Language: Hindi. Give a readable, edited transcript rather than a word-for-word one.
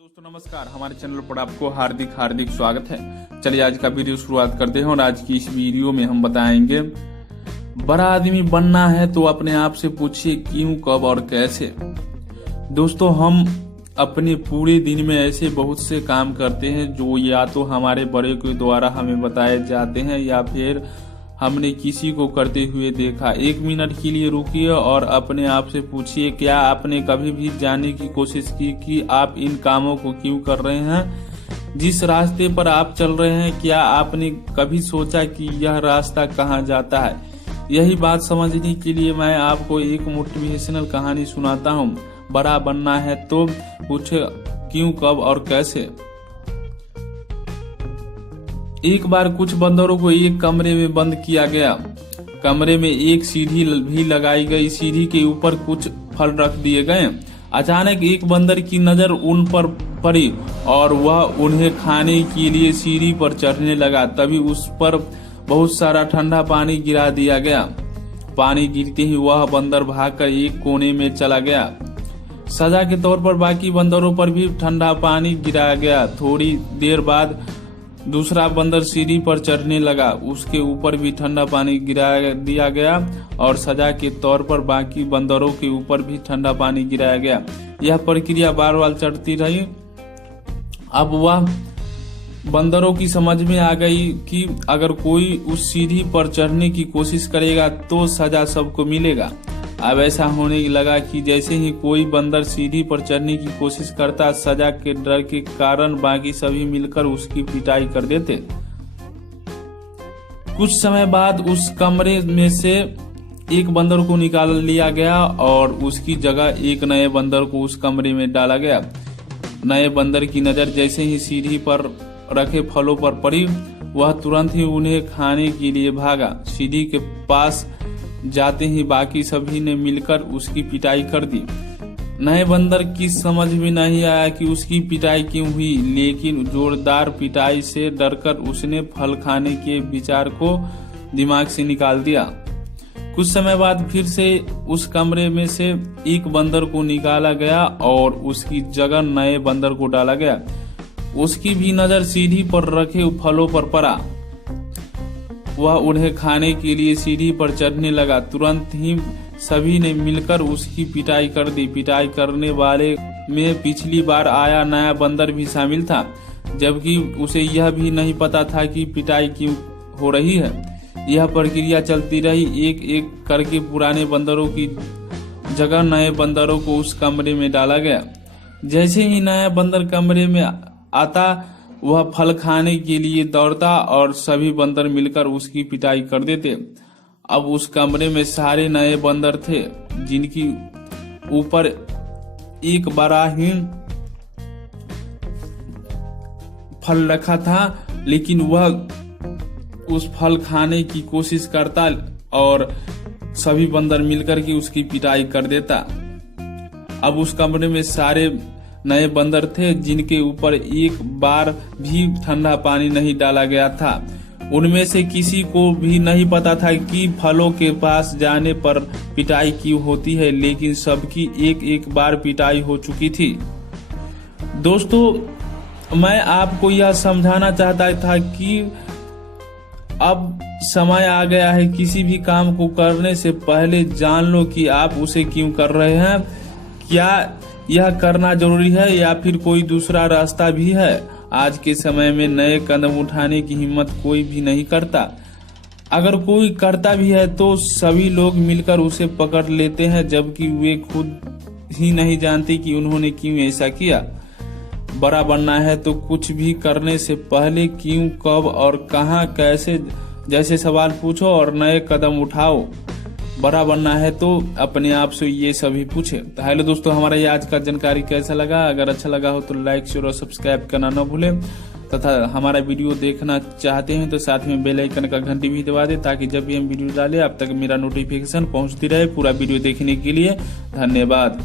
दोस्तों नमस्कार, हमारे चैनल पर आपको हार्दिक स्वागत है। चलिए आज का वीडियो शुरुआत करते हैं और आज की इस वीडियो में हम बताएंगे बड़ा आदमी बनना है तो अपने आप से पूछिए क्यों, कब और कैसे। दोस्तों हम अपने पूरे दिन में ऐसे बहुत से काम करते हैं जो या तो हमारे बड़े के द्वारा हमें बताए जाते हैं या फिर हमने किसी को करते हुए देखा। 1 मिनट के लिए रुकिए और अपने आप से पूछिए क्या आपने कभी भी जानने की कोशिश की कि आप इन कामों को क्यों कर रहे हैं। जिस रास्ते पर आप चल रहे हैं क्या आपने कभी सोचा कि यह रास्ता कहाँ जाता है। यही बात समझने के लिए मैं आपको एक मोटिवेशनल कहानी सुनाता हूँ। बड़ा बनना है तो पूछे क्यों, कब और कैसे। एक बार कुछ बंदरों को एक कमरे में बंद किया गया। कमरे में एक सीढ़ी भी लगाई गई। सीढ़ी के ऊपर कुछ फल रख दिए गए। अचानक एक बंदर की नजर उन पर पड़ी और वह उन्हें खाने के लिए सीढ़ी पर चढ़ने लगा। तभी उस पर बहुत सारा ठंडा पानी गिरा दिया गया। पानी गिरते ही वह बंदर भागकर एक कोने में चला गया। सजा के तौर पर बाकी बंदरों पर भी ठंडा पानी गिराया गया। थोड़ी देर बाद दूसरा बंदर सीढ़ी पर चढ़ने लगा। उसके ऊपर भी ठंडा पानी गिरा दिया गया और सजा के तौर पर बाकी बंदरों के ऊपर भी ठंडा पानी गिराया गया। यह प्रक्रिया बार बार चढ़ती रही। अब वह बंदरों की समझ में आ गई कि अगर कोई उस सीढ़ी पर चढ़ने की कोशिश करेगा तो सजा सबको मिलेगा। अब ऐसा होने लगा कि जैसे ही कोई बंदर सीढ़ी पर चढ़ने की कोशिश करता, सजा के डर के कारण बाकी सभी मिलकर उसकी पिटाई कर देते। कुछ समय बाद उस कमरे में से एक बंदर को निकाल लिया गया और उसकी जगह एक नए बंदर को उस कमरे में डाला गया। नए बंदर की नजर जैसे ही सीढ़ी पर रखे फलों पर पड़ी, वह तुरंत ही उन्हें खाने के लिए भागा। सीढ़ी के पास जाते ही बाकी सभी ने मिलकर उसकी पिटाई कर दी। नए बंदर की समझ में नहीं आया कि उसकी पिटाई क्यों हुई, लेकिन जोरदार पिटाई से डरकर उसने फल खाने के विचार को दिमाग से निकाल दिया। कुछ समय बाद फिर से उस कमरे में से एक बंदर को निकाला गया और उसकी जगह नए बंदर को डाला गया। उसकी भी नजर सीढ़ी पर रखे फलों पर पड़ा। वह उन्हें खाने के लिए सीढ़ी पर चढ़ने लगा। तुरंत ही सभी ने मिलकर उसकी पिटाई कर दी। पिटाई करने वाले में पिछली बार आया नया बंदर भी शामिल था, जबकि उसे यह भी नहीं पता था कि पिटाई क्यों हो रही है। यह प्रक्रिया चलती रही। एक एक करके पुराने बंदरों की जगह नए बंदरों को उस कमरे में डाला गया। जैसे ही नया बंदर कमरे में आता वह फल खाने के लिए दौड़ता और सभी बंदर मिलकर उसकी पिटाई कर देते। अब उस कमरे में सारे नए बंदर थे जिनकी ऊपर एक बड़ा ही फल रखा था, लेकिन वह उस फल खाने की कोशिश करता और सभी बंदर मिलकर के उसकी पिटाई कर देता। अब उस कमरे में सारे नए बंदर थे जिनके ऊपर एक बार भी ठंडा पानी नहीं डाला गया था। उनमें से किसी को भी नहीं पता था कि फलों के पास जाने पर पिटाई क्यों होती है, लेकिन सबकी एक एक बार पिटाई हो चुकी थी। दोस्तों मैं आपको यह समझाना चाहता था कि अब समय आ गया है, किसी भी काम को करने से पहले जान लो कि आप उसे क्यों कर रहे हैं। क्या यह करना जरूरी है या फिर कोई दूसरा रास्ता भी है। आज के समय में नए कदम उठाने की हिम्मत कोई भी नहीं करता। अगर कोई करता भी है तो सभी लोग मिलकर उसे पकड़ लेते हैं, जबकि वे खुद ही नहीं जानते कि उन्होंने क्यों ऐसा किया। बड़ा बनना है तो कुछ भी करने से पहले क्यों, कब और कहां, कैसे जैसे सवाल पूछो और नए कदम उठाओ। बड़ा बनना है तो अपने आप से ये सभी पूछे। तो हेलो दोस्तों, हमारा ये आज का जानकारी कैसा लगा। अगर अच्छा लगा हो तो लाइक, शेयर और सब्सक्राइब करना न भूलें तथा हमारा वीडियो देखना चाहते हैं तो साथ में बेल आइकन का घंटी भी दबा दें ताकि जब भी हम वीडियो डालें आप तक मेरा नोटिफिकेशन पहुंचती रहे। पूरा वीडियो देखने के लिए धन्यवाद।